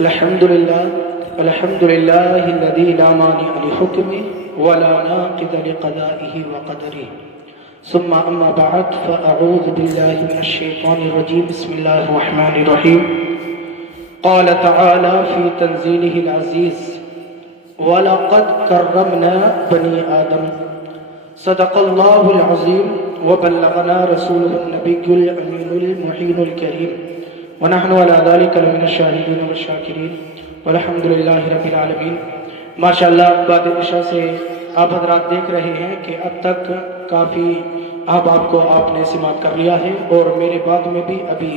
الحمد لله الذي لا مانع لحكمه ولا ناقض لقضائه وقدره ثم أما بعد فأعوذ بالله من الشيطان الرجيم بسم الله الرحمن الرحيم قال تعالى في تنزيله العزيز وَلَقَدْ كَرَّمْنَا بَنِي آدَمَ صدق الله العظيم وبلغنا رسوله النبي الأمين المحين الكريم ونحن على ذلك لمن الشاهدين والشاکرین والحمد للہ رب العالمین۔ ماشاءاللہ بعد عشاء سے آپ حضرات دیکھ رہے ہیں کہ اب تک کافی احباب کو آپ نے سماعت کر لیا ہے، اور میرے بعد میں بھی ابھی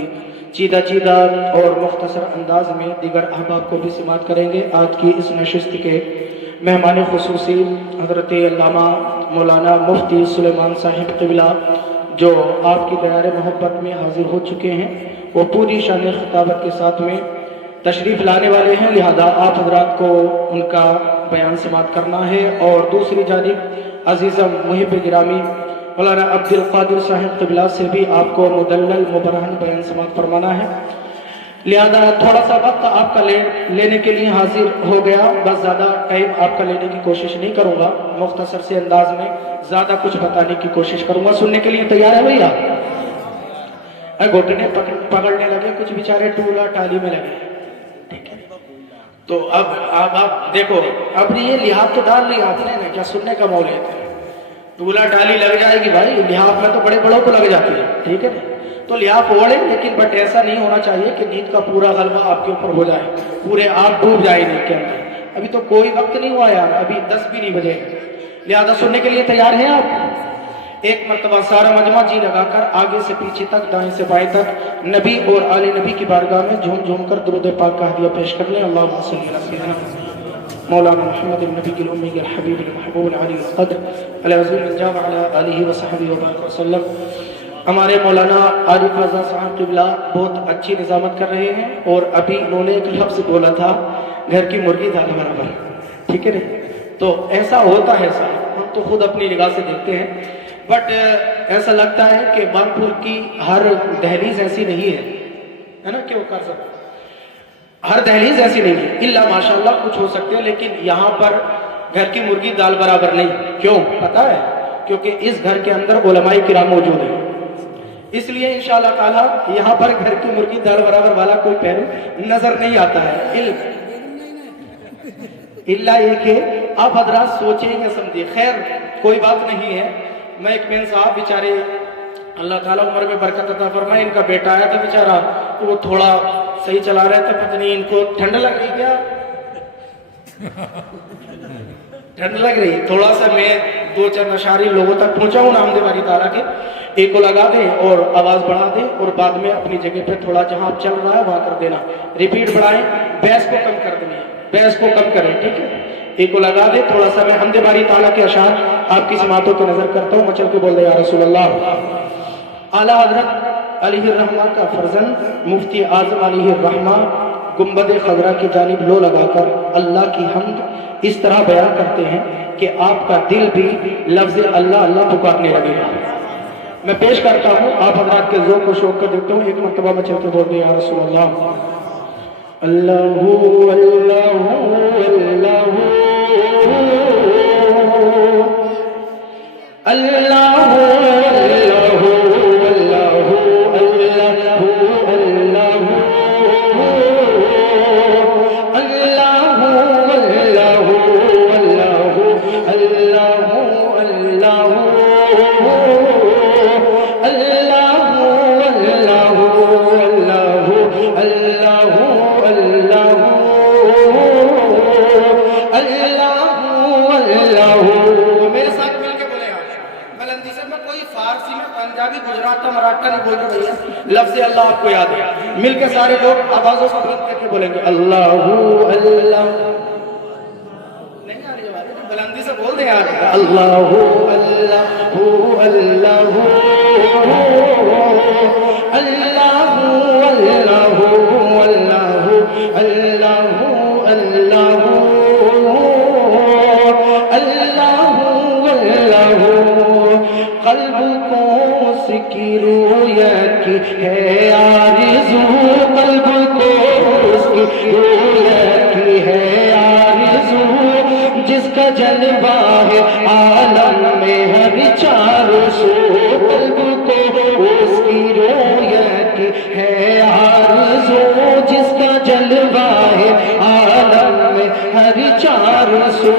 چیدہ اور مختصر انداز میں دیگر احباب کو بھی سماعت کریں گے۔ آج کی اس نشست کے مہمان خصوصی حضرت علامہ مولانا مفتی سلیمان صاحب قبلہ جو آپ کی دیار محبت میں حاضر ہو چکے ہیں، وہ پوری شان خطابت کے ساتھ میں تشریف لانے والے ہیں، لہذا آپ حضرات کو ان کا بیان سماعت کرنا ہے۔ اور دوسری جانب عزیزم محب گرامی مولانا عبدالقادر صاحب قبلہ سے بھی آپ کو مدلل مبرہن بیان سماعت فرمانا ہے، لہذا تھوڑا سا وقت آپ کا لینے کے لیے حاضر ہو گیا، بس زیادہ ٹائم آپ کا لینے کی کوشش نہیں کروں گا، مختصر سے انداز میں زیادہ کچھ بتانے کی کوشش کروں گا۔ سننے کے لیے تیار ہے بھیا؟ گھٹنے پکڑنے لگے، کچھ بیچارے ٹولا ٹالی میں لگے، ٹھیک ہے؟ تو اب آپ دیکھو، اب یہ لحاظ تو ڈال لی آپ نے نا، کیا سننے کا مول ہے؟ ٹولا ٹالی لگ جائے گی بھائی، لحاظ میں تو بڑے بڑوں کو لگ جاتی ہے، ٹھیک ہے نا؟ تو لحاظ اوڑے، لیکن بٹ ایسا نہیں ہونا چاہیے کہ نیند کا پورا غلبہ آپ کے اوپر ہو جائے، پورے آپ ڈوب جائے نیند کے اندر۔ ابھی تو کوئی وقت نہیں ہوا یار، ابھی 10 بھی نہیں بجے، لہذا سننے کے لیے تیار ہیں آپ؟ ایک مرتبہ سارا مجمع جی لگا کر آگے سے پیچھے تک، دائیں سے بائیں تک نبی اور آل نبی کی بارگاہ میں جھوم جھوم کر درود پاک کا ہدیہ پیش کر لیں۔ اللہم صلی علی سیدنا مولانا محمد النبی الامی الحبیب المحبوب العلی القدر العظیم الجامع علی آلہ وصحبہ وبارک وسلم۔ ہمارے مولانا عارف رضا صاحب قبلہ بہت اچھی نظامت کر رہے ہیں، اور ابھی انہوں نے ایک لفظ بولا تھا، گھر کی مرغی دال برابر، ٹھیک ہے نا؟ تو ایسا ہوتا ہے صاحب، ہم تو خود اپنی نگاہ سے دیکھتے ہیں، بٹ ایسا لگتا ہے کہ بانپور کی ہر دہلیز ایسی نہیں ہے نا؟ کیوں کر سکتے؟ ہر دہلیز ایسی نہیں ہے، الا ماشاءاللہ کچھ ہو سکتے ہیں، لیکن یہاں پر گھر کی مرغی دال برابر نہیں۔ کیوں پتا ہے؟ کیونکہ اس گھر کے اندر علماء کرام موجود ہیں، اس لیے انشاءاللہ تعالی یہاں پر گھر کی مرغی دال برابر والا کوئی پہلو نظر نہیں آتا ہے، الا یہ کہ آپ حضرات سوچیں یا سمجھیں۔ خیر کوئی بات نہیں ہے۔ میں ایک مین صاحب بیچارے اللہ تعالیٰ عمر میں برکت عطا فرمائے، ان کا بیٹا آیا تھا بیچارہ، تو وہ تھوڑا صحیح چلا رہے تھے، پتہ نہیں ان کو ٹھنڈ لگ رہی کیا؟ ٹھنڈ لگ رہی تھوڑا سا، میں 2-4 اشعاری لوگوں تک پہنچا ہوں نام دے باری تعالیٰ کے، ایک کو لگا دیں اور آواز بڑھا دیں، اور بعد میں اپنی جگہ پہ تھوڑا جہاں چل رہا ہے وہاں کر دینا، ریپیٹ بڑھائیں، بیس کو کم کر دیں، بیس کو کم کریں، ٹھیک ہے؟ ایک کو لگا دے تھوڑا سا۔ میں حمد باری تعالیٰ کے اشعار آپ کی سماعتوں کی نظر کرتا ہوں، مچل کے بول دے یا رسول اللہ۔ اعلیٰ حضرت علیہ الرحمہ کا فرزند مفتی اعظم علیہ الرحمہ گنبد خضرا کی جانب لو لگا کر اللہ کی حمد اس طرح بیان کرتے ہیں کہ آپ کا دل بھی لفظ اللہ اللہ پکارنے لگے گا۔ میں پیش کرتا ہوں، آپ حضرات کے ذوق و شوق کا دیکھتا ہوں، ایک مرتبہ مچل کے بول دے یا رسول اللہ۔ اللہ اللہ اللہ لفظ اللہ آپ کو یاد ہے، مل کے سارے لوگ آوازوں کو بلند کر کے بولیں گے اللہ اللہ، نہیں آ رہی آواز، بلندی سے بول دیں یار، اللہ اللہ اللہ اللہ اللہ اللہ اللہ قلب کو اس کی رویت کی ہے آرزو، قلب کو اس کی رویت کی ہے آرزو جس کا جلوہ ہے عالم میں ہر چار سو قلب کو اس کی رویت کی ہے آرزو جس کا جلوہ ہے عالم میں ہر چار سو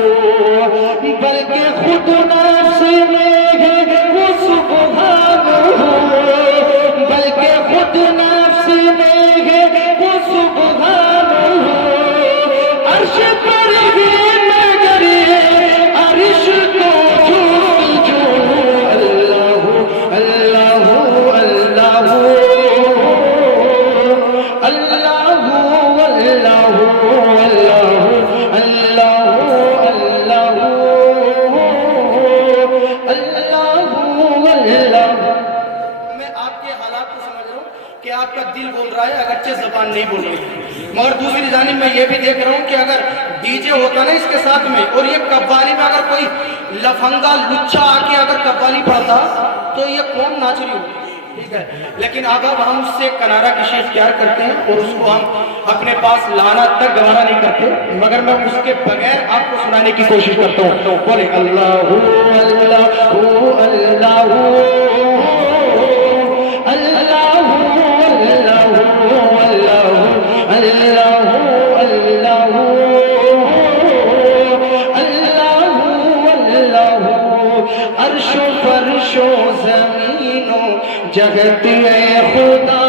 بلکہ خود نفس میں ہے وہ سبحان ہو بلکہ خود نفس میں ہے وہ سبحان ہو عرش پر بھی مگر عرش کو جو اللہ اللہ اللہ آپ کا دل بول رہا ہے اگرچہ زبان نہیں بول رہی مگر دوسری جانب میں یہ بھی دیکھ رہا ہوں کہ اگر ڈی جے ہوتا نا اس کے ساتھ میں اور یہ قوالی میں اگر کوئی لفنگا لچا آ کے اگر قوالی پڑھتا تو یہ کون ناچ رہی ہوتی ٹھیک ہے لیکن اب ہم اس سے کنارہ کشی اختیار کرتے ہیں اور اس کو ہم اپنے پاس لانا تک گوارا نہیں کرتے مگر میں اس کے بغیر آپ کو سنانے کی کوشش کرتا ہوں بولے اللہ اللہ عرش و فرش و زمین و جگت اے خدا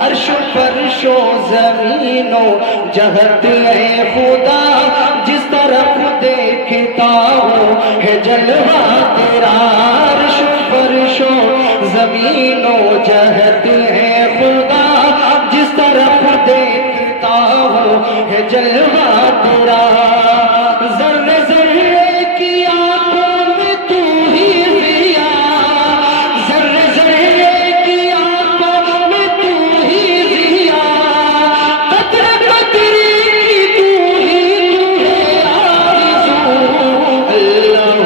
عرش و فرش و زمین و جگت اے خدا جس طرف دیکھتا ہوں ہے جلوہ تیرا عرش و فرش و زمین و جگت اے خدا جس طرف دیکھتا ہوں ہے جلوہ تیرا ذرے ذرے کی آنکھوں میں تو ہی ضیا ذرے ذرے کی آنکھوں میں تو ہی ضیا قطرے قطرے کی تو ہی ہے آرزو اللہ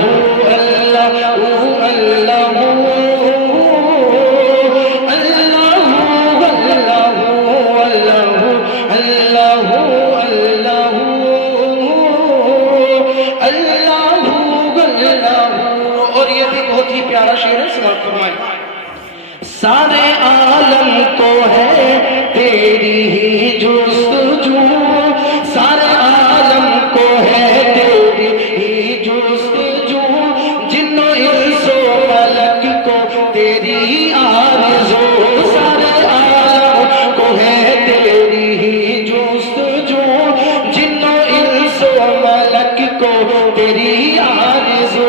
اللہ اللہ پیارا شعر ہے سماعت فرمائیں سارے عالم کو ہے تیری ہی جستجو سارے عالم کو ہے تیری ہی جستجو جن و انس و ملک کو تیری آرزو سارے عالم کو ہے تیری ہی جستجو جن و انس و ملک کو تیری آرزو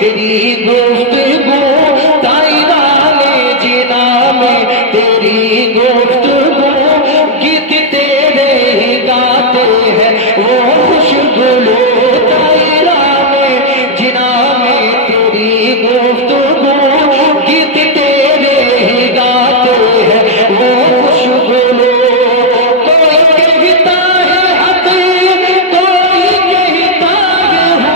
تیری گفتگو دائران جنا میں تیری گفتگو گیت تیرے ہی گاتے ہیں وہ خوشگلو دائران جنا میں تیری گفتگو گیت تیرے ہی گاتے ہیں وہ خوشگلو کوئی کہتا ہے حق کوئی کہتا ہے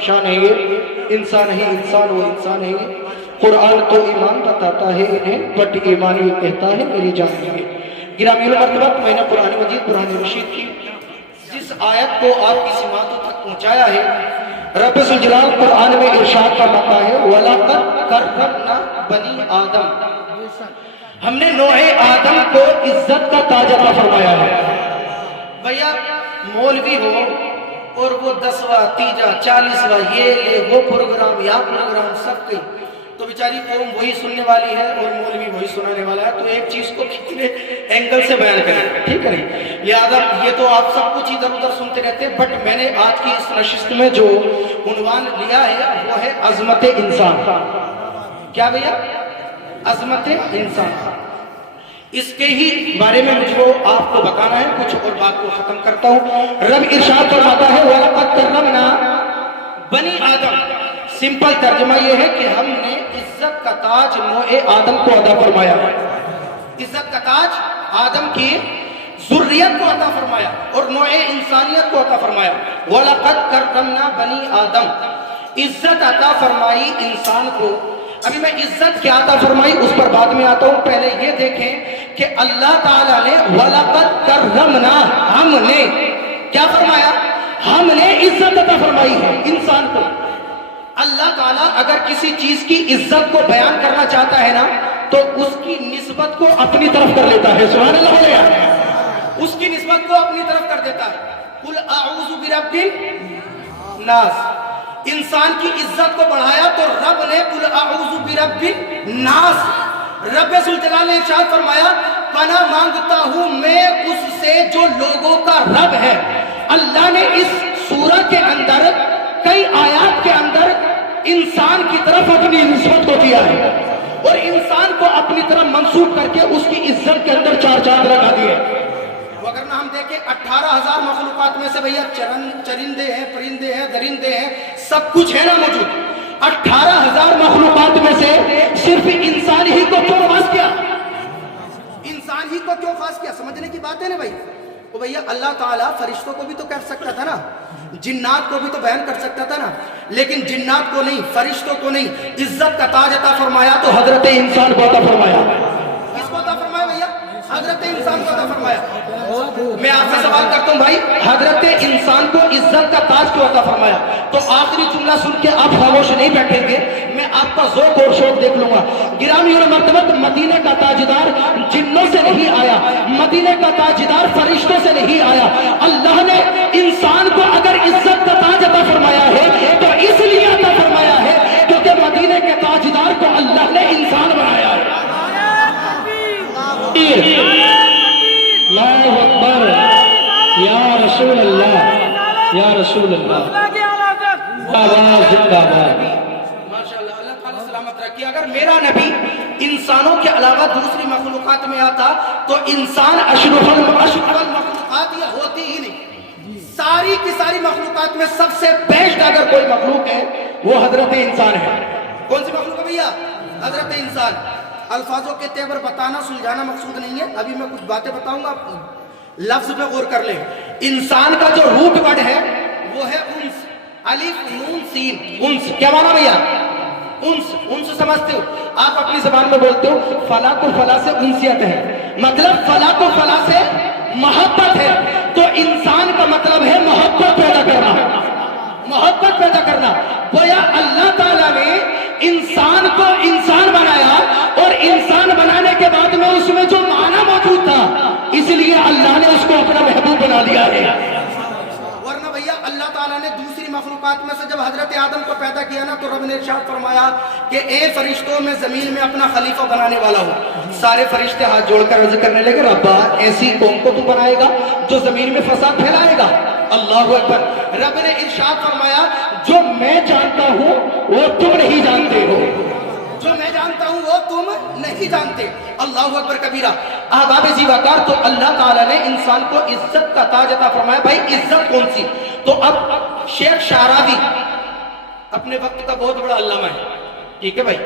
شان ہے یہ انسان ہے انسان وہ انسان ہے یہ قرآن تو ایمان بتاتا ہے انہیں بٹ ایمان یہ کہتا ہے میری جان ہے گرامی مرتبہ میں نے قرآن مجید قرآن رشید کی جس آیت کو آپ کی سماعتوں تک پہنچایا ہے رب ذوالجلال قرآن میں ارشاد فرماتا ہے وَلَقَدْ كَرَّمْنَا بَنِي آدم، ہم نے نوع آدم کو عزت کا تاج عطا فرمایا ہے۔ بھیا مولوی ہو اور وہ 10واں 30واں 40واں یہ لے وہ پروگرام یا پروگرام سب کہیں تو بیچاری قوم وہی سننے والی ہے اور مولوی وہی سنانے والا ہے، تو ایک چیز کو کتنے اینگل سے بیان کریں، ٹھیک ہے نہیں؟ لہذا یہ تو آپ سب کچھ ادھر ادھر سنتے رہتے ہیں، بٹ میں نے آج کی اس نشست میں جو عنوان لیا ہے وہ ہے عظمت انسان۔ کیا بھیا؟ عظمت انسان۔ اس کے ہی بارے میں مجھ کو آپ کو بتانا ہے کچھ، اور بات کو ختم کرتا ہوں۔ رب ارشاد فرماتا ہے وَلَقَدْ كَرَّمْنَا بنی آدم، سمپل ترجمہ یہ ہے کہ ہم نے عزت کا تاج نوع آدم کو عطا فرمایا، عزت کا تاج آدم کی ذریت کو عطا فرمایا اور نوع انسانیت کو عطا فرمایا۔ وَلَقَدْ كَرَّمْنَا بنی آدم، عزت عطا فرمائی انسان کو۔ ابھی میں عزت کیا عطا فرمائی اس پر بعد میں آتا ہوں، پہلے یہ دیکھیں کہ اللہ تعالیٰ نے وَلَقَدْ كَرَّمْنَا، ہم نے کیا فرمایا؟ ہم نے عزت عطا فرمائی ہے انسان کو۔ اللہ تعالیٰ اگر کسی چیز کی عزت کو بیان کرنا چاہتا ہے نا تو اس کی نسبت کو اپنی طرف کر لیتا ہے، سبحان اللہ بولے، اس کی نسبت کو اپنی طرف کر دیتا ہے۔ قُلْ أَعُوذُ بِرَبِّ النَّاسِ، انسان کی عزت کو بڑھایا تو رب نے قُلْ أَعُوذُ بِرَبِّ النَّاسِ، رب ذوالجلال نے ارشاد فرمایا پناہ مانگتا ہوں میں اس سے جو لوگوں کا رب ہے۔ اللہ نے اس سورہ کے اندر کئی آیات کے اندر انسان کی طرف اپنی نسبت کو دیا ہے اور انسان کو اپنی طرف منسوب کر کے اس کی عزت کے اندر چار چاند لگا دیے۔ اگر نہ ہم دیکھیں 18,000 مخلوقات میں سے بھیا چرندے ہیں، پرندے ہیں، درندے ہیں، سب کچھ ہے نا موجود۔ 18,000 مخلوقات میں سے صرف انسان ہی کو کیوں خاص کیا؟ انسان ہی کو کیوں خاص کیا؟ سمجھنے کی بات ہے نا بھائی۔ تو بھیا اللہ تعالیٰ فرشتوں کو بھی تو کر سکتا تھا نا، جنات کو بھی تو بیان کر سکتا تھا نا، لیکن جنات کو نہیں، فرشتوں کو نہیں، عزت کا تاج عطا فرمایا تو حضرت انسان کو عطا فرمایا۔ کس کو عطا فرمایا بھیا؟ حضرت انسان کو عطا فرمایا۔ میں آپ سے سوال کرتا ہوں بھائی، حضرت انسان کو عزت کا تاج کیوں عطا فرمایا؟ تو آخری جملہ سن کے آپ خاموش نہیں بیٹھیں گے، میں آپ کا ذوق اور شوق دیکھ لوں گا۔ گرامی اور مرتبت، مدینے کا تاجدار جنوں سے نہیں آیا، مدینے کا تاجدار فرشتوں سے نہیں آیا۔ اللہ نے انسان کو اگر عزت کا تاج عطا فرمایا ہے تو اس لیے عطا فرمایا ہے کیونکہ مدینے کے تاجدار کو اللہ نے انسان بنایا ہے۔ اللہ اکبر، یا رسول اللہ، یا رسول اللہ، آواز زندہ باد۔ ماشاءاللہ، اللہ تعالیٰ سلامت رکھیے۔ اگر میرا نبی انسانوں کے علاوہ دوسری مخلوقات میں آتا تو انسان اشرف المخلوقات یہ ہوتی ہی نہیں۔ ساری کی ساری مخلوقات میں سب سے بیسٹ اگر کوئی مخلوق ہے وہ حضرت انسان ہے۔ کون سی مخلوق ہے بھیا؟ حضرت انسان۔ الفاظوں کے تیور بتانا سلجھانا مقصود نہیں ہے، ابھی میں کچھ باتیں بتاؤں گا، لفظ پہ غور کر لیں۔ انسان کا جو روٹ ورڈ ہے وہ ہے انس، الف نون سین، انس۔ کیا مانا بھیا؟ انس، انس سمجھتے ہو؟ آپ اپنی زبان میں بولتے ہو فلاں کو فلاں سے انسیت ہے، مطلب فلاں کو فلاں سے محبت ہے، تو انسان کا مطلب ہے محبت پیدا کرنا، محبت پیدا کرنا۔ گویا اللہ تعالیٰ نے انسان کو انسان بنایا اور انسان بنانے کے بعد میں اس میں جو معنی موجود تھا اس لیے اللہ نے اس کو اپنا محبوب بنا دیا ہے۔ ورنہ بھیا اللہ تعالیٰ نے دوسری مخلوقات میں سے جب حضرت آدم کو پیدا کیا نا تو رب نے ارشاد فرمایا کہ اے فرشتوں میں زمین میں اپنا خلیفہ بنانے والا ہوں۔ سارے فرشتے ہاتھ جوڑ کر عرض کرنے لگے ربا ایسی قوم کو تو بنائے گا جو زمین میں فساد پھیلائے گا۔ اللہ اکبر۔ رب نے ارشاد فرمایا جو میں جانتا ہوں وہ تم نہیں جانتے ہو، جو میں جانتا ہوں وہ تم نہیں جانتے۔ اللہ اکبر کبیرہ۔ احباب ذی وقار، تو اللہ تعالیٰ نے انسان کو عزت کا تاج عطا فرمایا۔ بھائی عزت کون سی؟ تو اب شیخ شعراوی اپنے وقت کا بہت بڑا علامہ ہے، ٹھیک ہے بھائی،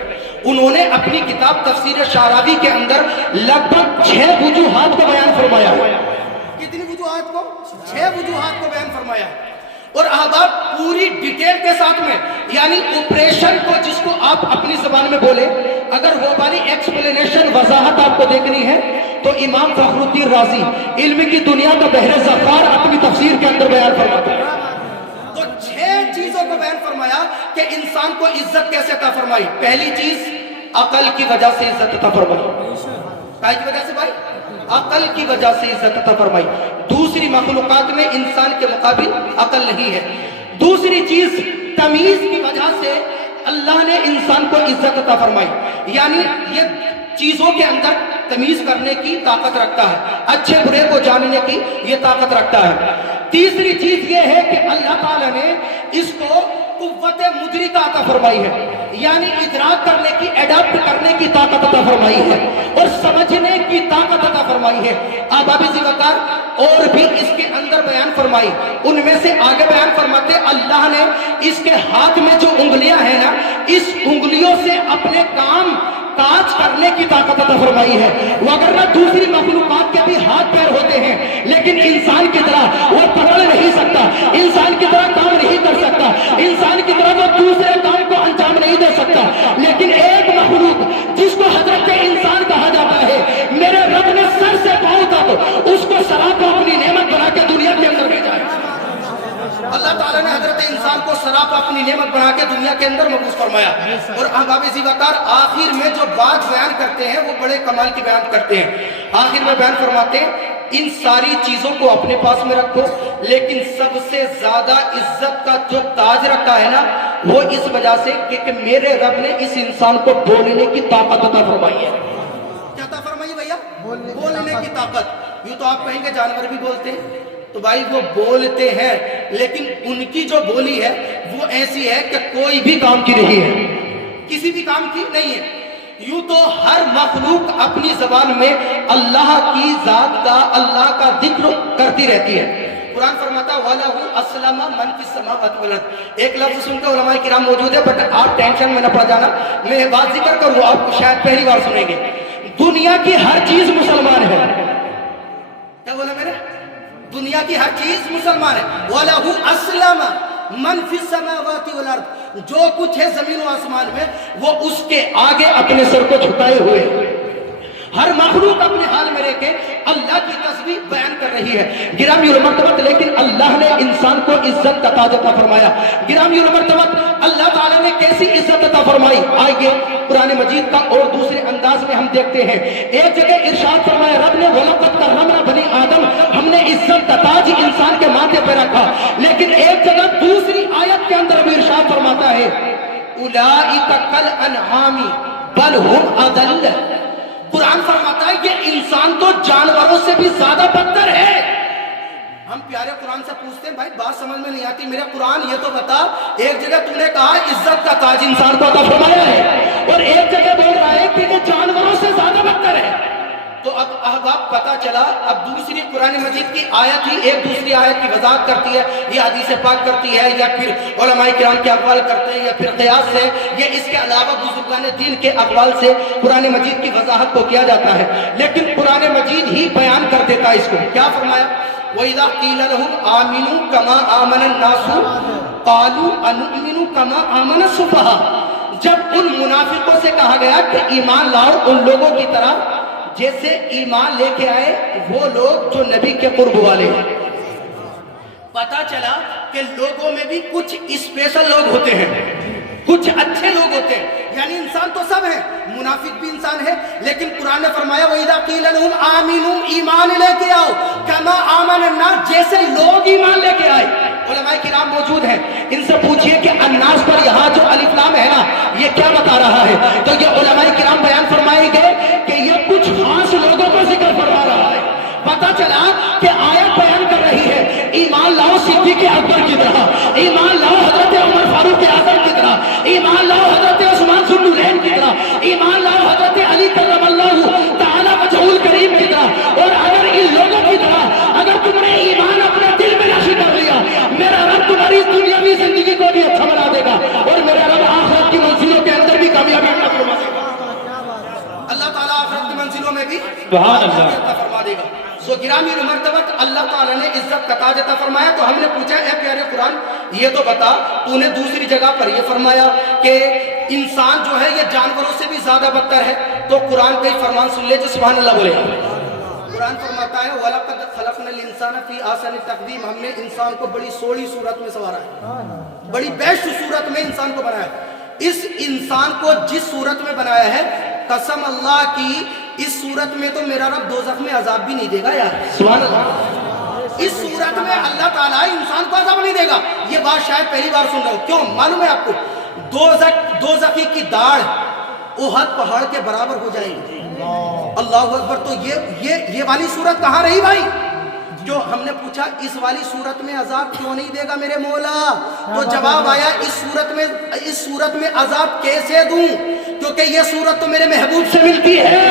انہوں نے اپنی کتاب تفسیر شعراوی کے اندر لگ بھگ 6 وجوہات کو بیان فرمایا۔ کتنی وجوہات کو؟ 6 وجوہات کو بیان فرمایا۔ اور احباب پوری ڈیٹیل کے ساتھ میں، یعنی آپریشن کو جس کو آپ اپنی زبان میں بولے، اگر وہ والی ایکسپلینیشن وضاحت آپ کو دیکھنی ہے تو امام فخر الدین رازی علم کی دنیا کا بحر ذخار اپنی تفسیر کے اندر بیان فرماتے ہیں۔ تو 6 چیزوں کو بیان کہ انسان کو عزت کیسے عطا فرمائی؟ پہلی چیز عقل کی وجہ سے عزت عطا فرمائی. کیا کی وجہ سے بھائی؟ عقل کی وجہ سے عزت عطا فرمائی. دوسری مخلوقات میں انسان کے مقابل عقل نہیں ہے. دوسری چیز تمیز کی وجہ سے اللہ نے انسان کو عزت عطا فرمائی. یعنی یہ چیزوں کے اندر تمیز کرنے کی طاقت رکھتا ہے, اچھے برے کو جاننے کی یہ طاقت رکھتا ہے. تیسری چیز یہ ہے کہ اللہ تعالیٰ نے اس کو قوت مدرکہ عطا فرمائی ہے, یعنی ادراک کرنے کی, ایڈاپٹ کرنے کی طاقت عطا فرمائی ہے, اور سمجھنے کی طاقت عطا فرمائی ہے. آباب ذی وقار اور بھی اس کے اندر بیان فرمائی. ان میں سے آگے بیان فرماتے اللہ نے اس کے ہاتھ میں جو انگلیاں ہیں نا, اس انگلیوں سے اپنے کام کاج کرنے کی طاقت عطا فرمائی ہے. وگرنہ دوسری مخلوقات کے بھی ہاتھ پیر ہوتے ہیں, لیکن انسان کی طرح وہ پکڑ نہیں سکتا, انسان کی طرح کام نہیں کر سکتا, انسان کی طرح وہ دوسرے کام کو انجام نہیں دے سکتا. لیکن ایک مخلوق جس کو حضرت انسان کہا جاتا ہے, میرے رب نے سر سے پاؤں تک اس کو سراپا اپنی نعمت بنا کے دنیا کے اندر بھیجا ہے. اللہ تعالیٰ نے حضرت انسان کو سراپا اپنی نعمت بنا کے دنیا کے اندر مبعوث فرمایا. اور احباب ذی وقار آخر میں جو بات بیان کرتے ہیں وہ بڑے کمال کی بیان کرتے ہیں. آخر میں بیان فرماتے ہیں ان ساری چیزوں کو اپنے پاس میں رکھو, لیکن سب سے زیادہ عزت کا جو تاج رکھا ہے نا, وہ اس وجہ سے کہ میرے رب نے اس انسان کو بولنے کی طاقت عطا فرمائی ہے. کیا عطا فرمائی بھیا؟ بولنے کی طاقت. یوں تو آپ کہیں گے جانور بھی بولتے ہیں, تو بھائی وہ بولتے ہیں, لیکن ان کی جو بولی ہے وہ ایسی ہے کہ کوئی بھی کام کی نہیں ہے, کسی بھی کام کی نہیں ہے. یوں تو ہر مخلوق اپنی زبان میں اللہ کی ذات کا, اللہ کا ذکر کرتی رہتی ہے. قرآن فرماتا وَلَهُ أَسْلَمَ مَنْ فِي السَّمَاوَاتِ وَالْأَرْضِ. ایک لفظ سن کے علماء کرام موجود ہے, بٹ آپ ٹینشن میں نہ پڑ جانا, میں بات ذکر کروں آپ شاید پہلی بار سنیں گے. دنیا کی ہر چیز مسلمان ہے. کیا بولا میں نے؟ دنیا کی ہر چیز مسلمان ہے. وَلَهُ أَسْلَمَ مَنْ فِي السَّمَاوَاتِ وَالْأَرْضِ. جو کچھ ہے زمین و آسمان میں وہ اس کے آگے اپنے سر کو جھکائے ہوئے. ہر مخلوق اپنے حال میں رہ کے اللہ کی تسبیح بیان کر رہی ہے. گرامی المرتبت لیکن اللہ نے انسان کو عزت کا تاج عطا فرمایا. گرامی المرتبت اللہ تعالیٰ نے کیسی عزت عطا فرمائی, آئیے قرآن مجید کا اور دوسرے انداز میں ہم دیکھتے ہیں. ایک جگہ ارشاد فرمایا رب نے وَلَقَدْ كَرَّمْنَا بَنِي آدم, ہم نے عزت کا تاج انسان کے ماتھے پہ رکھا. لیکن ایک جگہ دوسری آیت کے اندر بھی ارشاد فرماتا ہے أُولَئِكَ كَالْأَنْعَامِ بَلْ هُمْ أَضَلُّ. قرآن فرماتا ہے کہ انسان تو جانوروں سے بھی زیادہ بدتر ہے. ہم پیارے قرآن سے پوچھتے ہیں بھائی بات سمجھ میں نہیں آتی, میرے قرآن یہ تو بتا, ایک جگہ تو نے کہا عزت کا تاج انسان کو عطا فرمایا ہے, اور ایک جگہ بول رہا ہے کہ جانوروں سے زیادہ بدتر ہے. تو اب احباب پتا چلا, اب دوسری قرآن مجید کی آیت ہی ایک دوسری آیت کی وضاحت کرتی ہے, یہ حدیث پاک کرتی ہے, یا پھر علماء کرام کے اقوال کرتے ہیں, یا پھر قیاس سے, یا اس کے علاوہ بزرگان دین کے اقوال سے قرآن مجید کی وضاحت کو کیا جاتا ہے. لیکن قرآن مجید ہی بیان کر دیتا ہے اس کو. کیا فرمایا؟ وَإِذَا قِيلَ لَهُمْ آمِنُوا كَمَا آمَنَ النَّاسُ قَالُوا أَنُؤْمِنُ كَمَا آمَنَ السُّفَهَاءُ. جب ان منافقوں سے کہا گیا کہ ایمان لاؤ ان لوگوں کی طرح جیسے ایمان لے کے آئے وہ لوگ جو نبی کے قرب والے ہیں. پتا چلا کہ لوگوں میں بھی کچھ اسپیشل لوگ ہوتے ہیں, کچھ اچھے لوگ ہوتے ہیں. یعنی انسان تو سب ہے, منافق بھی انسان ہے, لیکن قرآن نے فرمایا وَإِذَا قِيلَ لَهُمْ آمِنُوا ایمان لے کے آؤ كَمَا آمَنَ النَّاسُ جیسے لوگ ایمان لے کے آئے. علماء کرام موجود ہیں, ان سے پوچھئے کہ الناس پر یہاں جو الف لام ہے نا یہ کیا بتا رہا ہے, تو یہ علماء کرام بیان فرمائے گے کہ یہ کچھ خاص لوگوں کو ذکر فرما رہا ہے. پتا چلا کہ آیت بیان کر رہی ہے ایمان لاؤ صدیق اکبر کی طرح, ایمان لاؤ حضرت عمر فاروق اعظم کی طرح, ایمان لاؤ حضرت عثمان ذو النورین کی طرح, ایمان لاؤ حضرت علی کرم اللہ تعالی وجہہ الکریم کی طرح. اور اگر ان لوگوں کی طرح اگر تم نے ایمان اپنے دل میں نشر کر لیا, میرا رب تمہاری دنیاوی زندگی کو بھی اچھا بنا دے گا, اور میرا رب آخرت کی منزلوں کے اندر بھی کامیابی عطا فرما دے گا. اللہ تعالیٰ آخرت کی منزلوں میں بھی کامیابی عطا فرما دے گا. سو گرامی مرتبت اللہ تعالیٰ نے عزت کا تاج عطا فرمایا. تو ہم نے پوچھا اے پیارے قرآن یہ تو بتا, تو نے دوسری جگہ پر یہ فرمایا کہ انسان جو ہے یہ جانوروں سے بھی زیادہ بدتر ہے, تو قرآن کا ہی فرمان سن لے جو سبحان اللہ بولے. قرآن فرماتا ہے وَلَقَدْ خَلَقْنَا الْإِنسَانَ فِي أَحْسَنِ تَقْوِيمٍ، ہم نے انسان کو بڑی سوڑی صورت میں سنوارا ہے، بڑی بیسٹ صورت میں انسان کو بنایا ہے۔ اس انسان کو جس صورت میں بنایا ہے، قسم اللہ کی اس صورت میں تو میرا رب دوزخ میں عذاب بھی نہیں دے گا یار، سبحان اللہ۔ اس صورت میں اللہ تعالیٰ انسان کو عذاب نہیں دے گا۔ یہ بات شاید پہلی بار سن رہا ہوں، کیوں معلوم ہے آپ کو؟ دوزخی کی داڑھ احد پہاڑ کے برابر ہو جائے گی۔ اللہ اکبر۔ تو یہ والی صورت کہاں رہی بھائی؟ جو ہم نے پوچھا اس والی صورت میں عذاب کیوں نہیں دے گا میرے مولا، تو جواب آیا اس صورت میں عذاب کیسے دوں، کیونکہ یہ صورت تو میرے محبوب سے ملتی ہے،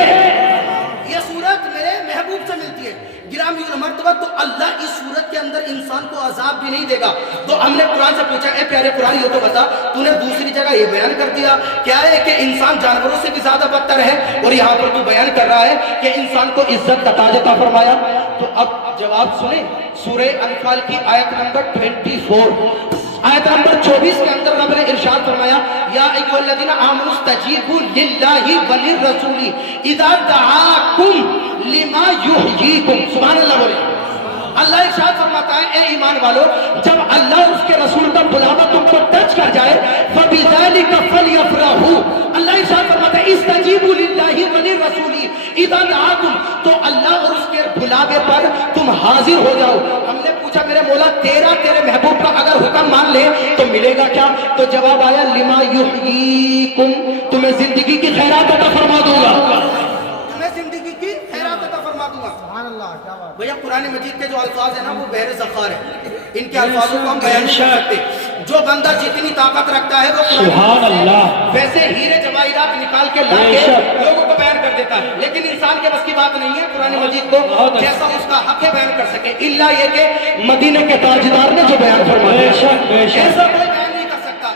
یہ صورت میرے محبوب سے ملتی ہے۔ گرامی المرتبہ تو اللہ اس صورت کے اندر انسان کو عذاب بھی نہیں دے گا۔ تو ہم نے قرآن سے پوچھا اے پیارے قرآن یہ تو بتا، تو نے دوسری جگہ یہ بیان کر دیا کیا ہے کہ انسان جانوروں سے بھی زیادہ بدتر ہے، اور یہاں پر تو بیان کر رہا ہے کہ انسان کو عزت کا تاج عطا فرمایا۔ تو اب جواب سنیں، سورہ انفال کی آیت نمبر 24، آیت نمبر 24 کے اندر رب نے ارشاد فرمایا یا ایھا الذین آمنوا استجیبوا للہ وللرسول اذا دعاکم لما یحییکم، سبحان اللہ بولے۔ اللہ ارشاد فرماتا ہے اے ایمان والو، جب اللہ اور اس کے رسول کا بلاوا تم کو ٹچ کر جائے فبذلک فلیفرحوا، اللہ ارشاد فرماتا ہے استجیبوا للہ وللرسول اذا دعاکم، تو اللہ اور اس کے بلاوے پر تم حاضر ہو جاؤ۔ ہم نے پوچھا میرے مولا تیرے محبوب کا اگر حکم مان لے تو ملے گا کیا؟ تو جواب آیا لما یحییکم، تمہیں زندگی کی خیرات عطا فرما دوں گا، تمہیں زندگی کی خیرات عطا فرما دوں گا۔ بھیا قرآن مجید کے جو الفاظ ہیں نا وہ بحر ذخار ہے، ان کے الفاظوں کو ہم بیان نہیں کر سکتے۔ جو بندہ جتنی طاقت رکھتا ہے وہ سبحان اللہ ویسے ہیرے جواہرات نکال کے لا کے لوگوں کو بیان کر دیتا ہے، لیکن انسان کے بس کی بات نہیں ہے قرآن مجید کو جیسا اس کا حق ہے بیان کر سکے، الا یہ کہ مدینے کے تاجدار نے جو بیان فرمایا ایسا کوئی بیان نہیں کر سکتا،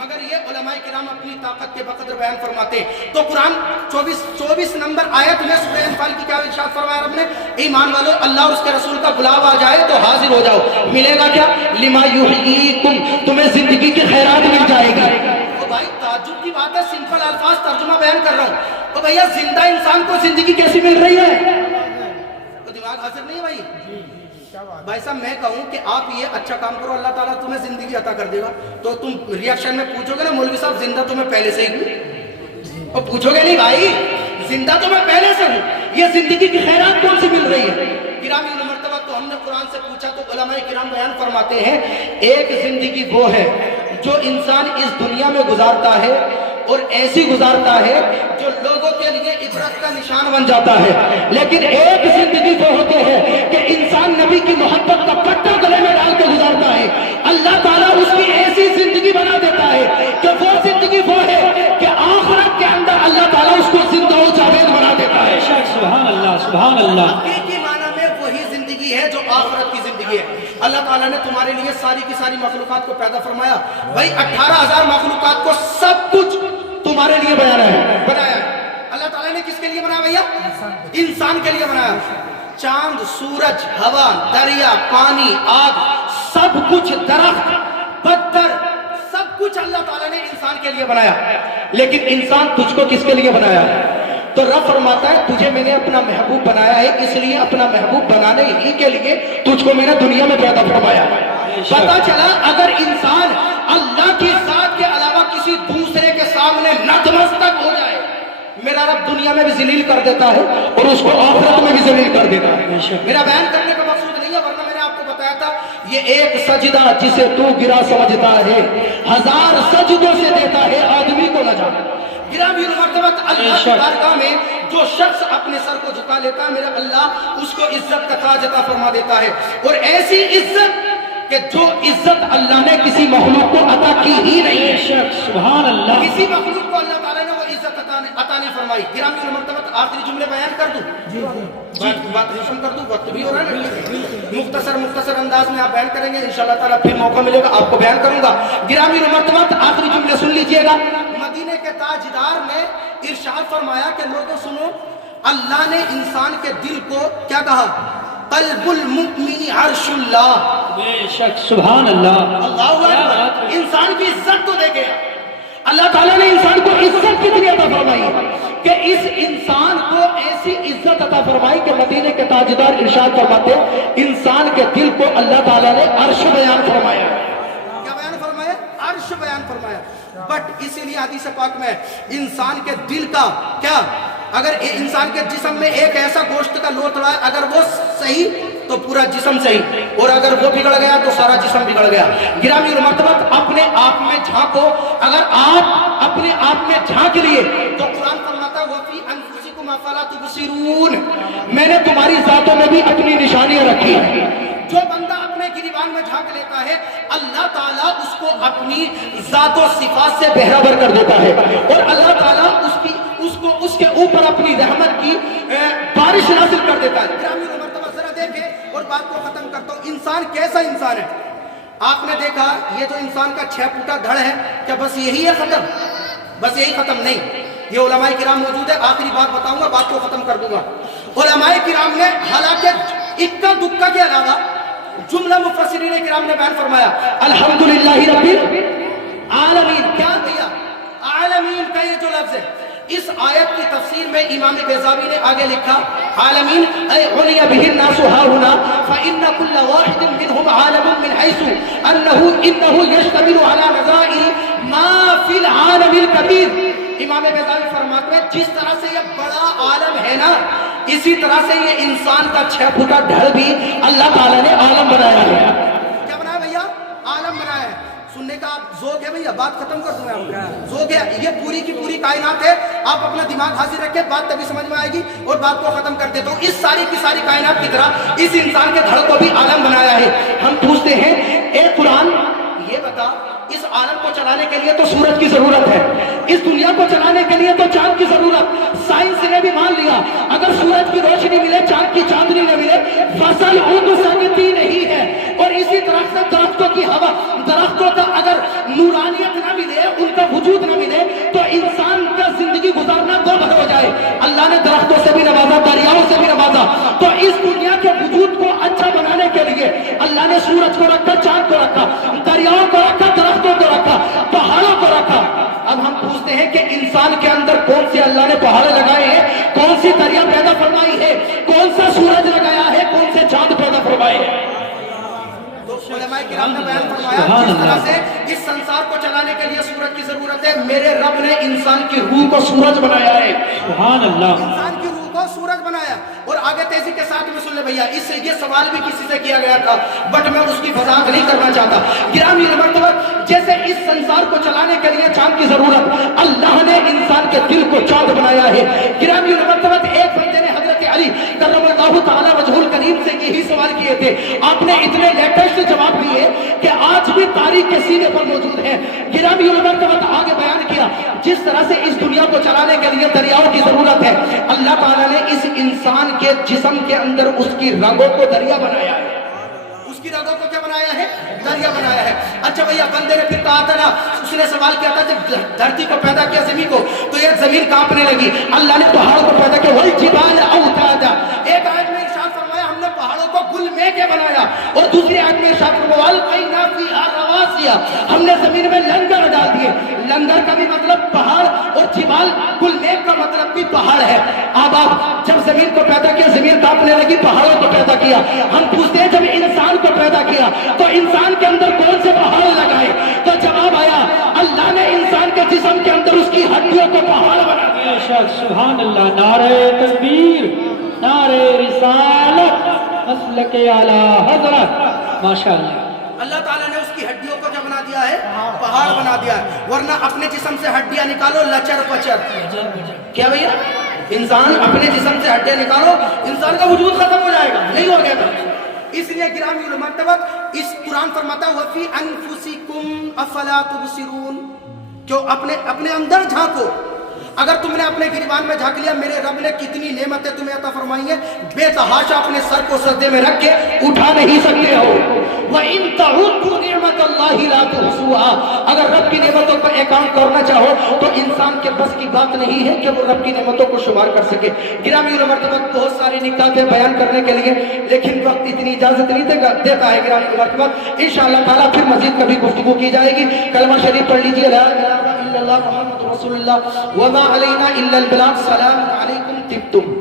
مگر یہ علماء کرام اپنی طاقت کے بقدر بیان فرماتے ہیں۔ تو قرآن 24 نمبر آیت میں سورہ انفال کی کیا ارشاد فرمایا رب نے؟ ایمان والو اللہ اور اس کے رسول کا بلاوا آ جائے تو حاضر ہو جاؤ، ملے گا کیا؟ لما یحییکم، تمہیں زندگی کی خیرات مل جائے گی۔ تو بھائی تعجب کی بات ہے، سمپل الفاظ ترجمہ بیان کر رہا ہوں، تو بھیا زندہ انسان کو زندگی کیسی مل رہی ہے؟ تو دماغ حاضر نہیں ہے بھائی؟ بھائی صاحب میں کہوں کہ آپ یہ اچھا کام کرو اللہ تعالیٰ تمہیں زندگی عطا کر دے گا، تو تم ریاکشن میں پوچھو گے نا مولوی صاحب زندہ تو میں پہلے سے ہی ہوں، اور پوچھو گے نہیں بھائی زندہ تو میں پہلے سے ہوں، یہ زندگی کی خیرات کون سی مل رہی ہے؟ گرامی مرتبہ تو ہم نے قرآن سے پوچھا تو علماء کرام بیان فرماتے ہیں ایک زندگی وہ ہے جو انسان اس دنیا میں گزارتا ہے اور ایسی گزارتا ہے جو لوگوں کے لیے عبرت کا نشان بن جاتا ہے، لیکن ایک زندگی وہ ہوتی ہے کہ انسان نبی کی محبت کا پٹا گلے میں ڈال کے گزارتا ہے، اللہ تعالیٰ اس کی ایسی زندگی بنا دیتا ہے کہ وہ زندگی وہ ہے کہ آخرت کے اندر اللہ تعالیٰ اس کو زندہ و جاوید بنا دیتا ہے۔ سبحان اللہ سبحان اللہ۔ حقیقی معنی میں وہی زندگی ہے جو آخرت کی زندگی ہے۔ اللہ تعالیٰ نے تمہارے لیے ساری کی ساری مخلوقات کو پیدا فرمایا، بھائی 18,000 مخلوقات کو سب کچھ تمہارے لیے بنایا ہے۔ اللہ تعالیٰ نے کس کے لیے بنایا بھیا؟ انسان کے لیے بنایا۔ چاند، سورج، ہوا، دریا، پانی، آگ، سب کچھ، درخت، پتھر، سب کچھ اللہ تعالیٰ نے انسان کے لیے بنایا، لیکن انسان تجھ کو کس کے لیے بنایا؟ تو رب فرماتا ہے تجھے میں نے اپنا محبوب بنایا ہے، اس لیے اپنا محبوب بنانے ہی کے لیے تجھ کو میں نے دنیا میں پیدا فرمایا۔ پتا چلا اگر انسان اللہ کی ذات کے علاوہ کسی دوسرے کے سامنے نتمستک ہو جائے، میرا رب دنیا میں بھی ذلیل کر دیتا ہے اور اس کو آخرت میں بھی ذلیل کر دیتا ہے۔ میرا بیان کرنے کا مقصود نہیں ہے، ورنہ میں نے آپ کو بتایا تھا یہ ایک سجدہ جسے تو گرا سمجھتا ہے 1000 سجدوں سے دیتا ہے آدمی کو نہ جانے۔ گرامی مرتبہ اللہ کی بارگاہ میں جو شخص اپنے سر کو جھکا لیتا ہے میرا اللہ اس کو عزت کا تاج عطا فرما دیتا ہے، اور ایسی عزت کہ جو عزت اللہ نے کسی مخلوق کو عطا کی ہی نہیں ہے۔ سبحان اللہ۔ کسی مخلوق کو اللہ تعالیٰ نے وہ عزت عطا نہیں فرمائی۔ گرامی مرتبہ آخری جملے بیان کر دوں، بات ختم کر دوں، وقت بھی ہو رہا ہے، مختصر انداز میں آپ بیان کریں گے انشاءاللہ تعالیٰ، پھر موقع ملے گا آپ کو بیان کروں گا۔ گرامی مرتبہ آخری جملے سن لیجئے گا۔ مدینے کے تاجدار نے ارشاد فرمایا کہ لوگوں سنو، اللہ نے انسان کے دل کو کیا کہا؟ قلب المؤمن عرش اللہ۔ بے شک سبحان اللہ۔ اللہ اکبر۔ انسان کی عزت تو دیکھے اللہ تعالیٰ نے انسان کو عزت کتنی عطا فرمائی ہے کہ اس انسان کو ایسی عزت عطا فرمائی کہ مدینے کے تاجدار ارشاد فرماتے انسان کے دل کو اللہ تعالیٰ نے عرش بیان فرمایا. کیا بیان فرمایا؟ عرش بیان فرمایا. بٹ اسی لیے حدیث پاک میں انسان کے دل کا کیا، اگر انسان کے جسم میں ایک ایسا گوشت کا لوتھڑا ہے، اگر وہ صحیح تو پورا جسم صحیح، اور اگر وہ بگڑ گیا تو سارا جسم بگڑ گیا. گرامی المرتبت اپنے آپ میں جھانکو. اگر آپ اپنے آپ میں جھانک لیے تو قرآن فرماتا ہے وَفِي أَنفُسِكُمْ أَفَلَا تُبْصِرُونَ، میں نے تمہاری ذاتوں میں بھی اپنی نشانیاں رکھی ہیں. جو بندہ اپنے گریبان میں جھانک لیتا ہے اللہ تعالیٰ اس کو اپنی ذات و صفات سے بہرابر کر دیتا ہے، اور اللہ تعالیٰ اس کے اوپر اپنی رحمت کی بارش نازل کر دیتا ہے. گرامی مرتبہ ذرا دیکھیں اور بات کو ختم کرتا ہوں. انسان کیسا انسان ہے؟ آپ نے دیکھا یہ جو انسان کا 6 فٹا دھڑ ہے، کیا بس یہی ہے ختم؟ بس یہی ختم نہیں. یہ علماء کرام موجود ہے، آخری بات بتاؤں گا، بات کو ختم کر دوں گا. علماء کرام نے حالانکہ اکا دکا کے علاوہ جملہ مفسرین کرام نے بیان فرمایا الحمدللہ رب العالمین. کیا دیا؟ عالمین کا یہ جو لفظ ہے، اس آیت کی تفسیر میں امام بیضاوی نے آگے لکھا عالمین اے عنی بہ الناس ہاہنا فإن كل واحد منهم عالم من حيث انه يشتمل على نظائر ما في العالم الكبير. امام بیضاوی فرماتے ہیں جس طرح سے یہ بڑا عالم ہے نا، اسی طرح سے یہ انسان کا 6 فٹا دھڑ بھی اللہ تعالیٰ نے عالم بنایا ہے. کیا بنایا بھیا؟ عالم بنایا ہے. سننے کا آپ ذوق ہے بھیا؟ بات ختم کر دوں میں. ذوق ہے، یہ پوری کی پوری کائنات ہے. آپ اپنا دماغ حاضر رکھیں، بات تبھی سمجھ میں آئے گی. اور بات کو ختم کر دیتا ہوں. اس ساری کی ساری کائنات کی طرح اس انسان کے دھڑ کو بھی عالم بنایا ہے. ہم پوچھتے ہیں اے قرآن یہ بتا، اس عالم کو چلانے کے لیے تو سورج کی ضرورت ہے، اس دنیا کو چلانے کے لیے تو چاند کی ضرورت. سائنس نے بھی مان لیا اگر سورج کی روشنی ملے، چاند کی چاندنی نہ ملے، فصل اگ سکتی نہیں ہے. اور اسی طرح سے درختوں کی ہوا، درختوں کا اگر نورانیت نہ ملے، ان کا وجود نہ ملے، تو انسان کا زندگی گزارنا دوبھر ہو جائے. اللہ نے درختوں سے بھی نوازا، دریاؤں سے بھی نوازا. تو اس دنیا کے وجود کو اچھا بنانے کے لیے اللہ نے سورج کو رکھا، چاند کو رکھا، دریاؤں کو رکھا، درختوں کو رکھا، پہاڑوں کو رکھا. اب ہم پوچھتے ہیں کہ انسان کے اندر کون سے اللہ نے پہاڑ لگائے ہیں، کون سی دریا پیدا فرمائی ہے، کون سا سورج لگایا ہے، کون سے چاند پیدا فرمائے ہیں؟ علماء کرام نے بیان فرمایا جس طرح سے اس سنسار کو چلانے کے لیے سورج کی ضرورت ہے، میرے رب نے انسان کی روح کو سورج بنایا ہے. سبحان اللہ. انسان کی روح کو سورج بنایا. اور آگے تیزی کے ساتھ میں سن لے بھیا، اس سے یہ سوال بھی کسی سے کیا گیا تھا بٹ میں اس کی وضاحت نہیں کرنا چاہتا. گرامی مرتبہ جیسے اس سنسار کو چلانے کے لیے چاند کی ضرورت، اللہ نے انسان کے دل کو چاند بنایا ہے. گرامی مرتبہ ایک بندے نے حضرت علی کرم اللہ تعالی وجہ الکریم سے یہی سوال کیے تھے. آپ نے اتنے لیٹسٹ جواب دیے کہ آج بھی تاریخ کے سینے پر موجود ہے. گرامی مرتبہ آگے بیان کیا جس طرح سے اس دنیا کو چلانے کے لیے دریاؤں کی ضرورت ہے، اللہ تعالیٰ نے اس انسان کے جسم کے اندر اس کی رگوں کو دریا بنایا ہے. اس کی رگوں کو کیا بنایا ہے؟ دریا بنایا ہے. اچھا بھیا بندے نے پھر کہا تھا نا، اس نے سوال کیا تھا جب دھرتی کو پیدا کیا زمین کو تو یہ زمین کانپنے لگی. اللہ نے پہاڑ کو پیدا کیا، وَالْجِبَالَ أَوْتَادًا. ایک آیت میں ارشاد فرمایا ہم نے پہاڑوں کو گل میں کے بنایا، اور دوسری آیت میں ارشاد فرمایا وَأَلْقَيْنَا فِيهَا رَوَاسِيَ. ہم نے زمین میں لنگر ڈال دیے. لنگر کا بھی مطلب پہاڑ، اور جبال گل میک کا مطلب بھی پہاڑ ہے. اب آپ جب زمین کو پیدا کیا زمین کانپنے لگی، پہاڑوں کو پیدا کیا. ہم پوچھتے ہیں جب انسان کو پیدا کیا تو انسان کے اندر کون سے پہاڑ لگائے؟ تو جواب آیا اللہ نے انسان کے جسم کے اندر اس کی ہڈیوں کو پہاڑ بنا دیا. سبحان اللہ. نعرہ تکبیر، نعرہ رسالت، مسلک اعلی حضرت. ماشاءاللہ. اللہ تعالیٰ نے اس کی ہڈیوں کو کیا بنا دیا ہے؟ پہاڑ بنا دیا ہے. ورنہ اپنے جسم سے ہڈیاں نکالو لچر پچر. کیا بھیا؟ انسان اپنے جسم سے ہڈیاں نکالو، انسان کا وجود ختم ہو جائے گا، نہیں ہو گیا تھا. اس لیے گرامی مرتبہ اس قرآن فرماتا ہے وَفِي أَنفُسِكُمْ أَفَلَا تُبْصِرُونَ. جو اپنے اندر جھانکو. اگر تم نے اپنے گریبان میں جھانک لیا میرے رب نے کتنی نعمتیں تمہیں عطا فرمائی ہیں، بے تحاشا اپنے سر کو سجدے میں رکھ کے اٹھا نہیں سکتے ہو. وَإِن تَعُدُّوا نِعْمَتَ اللَّهِ لَا تُحْصُوهَا. اگر رب کی نعمتوں کو اکاؤنٹ کرنا چاہو تو انسان کے بس کی بات نہیں ہے کہ وہ رب کی نعمتوں کو شمار کر سکے. گرامی مرتبہ بہت ساری نکاتیں بیان کرنے کے لیے لیکن وقت اتنی اجازت نہیں دیتا ہے. گرامی مرتبہ انشاءاللہ تعالیٰ پھر مزید کبھی گفتگو کی جائے گی. کلمہ شریف پڑھ لیجیے لا الہ الا اللہ محمد رسول اللہ وما علینا الا البلاغ سلام علیکم طبتم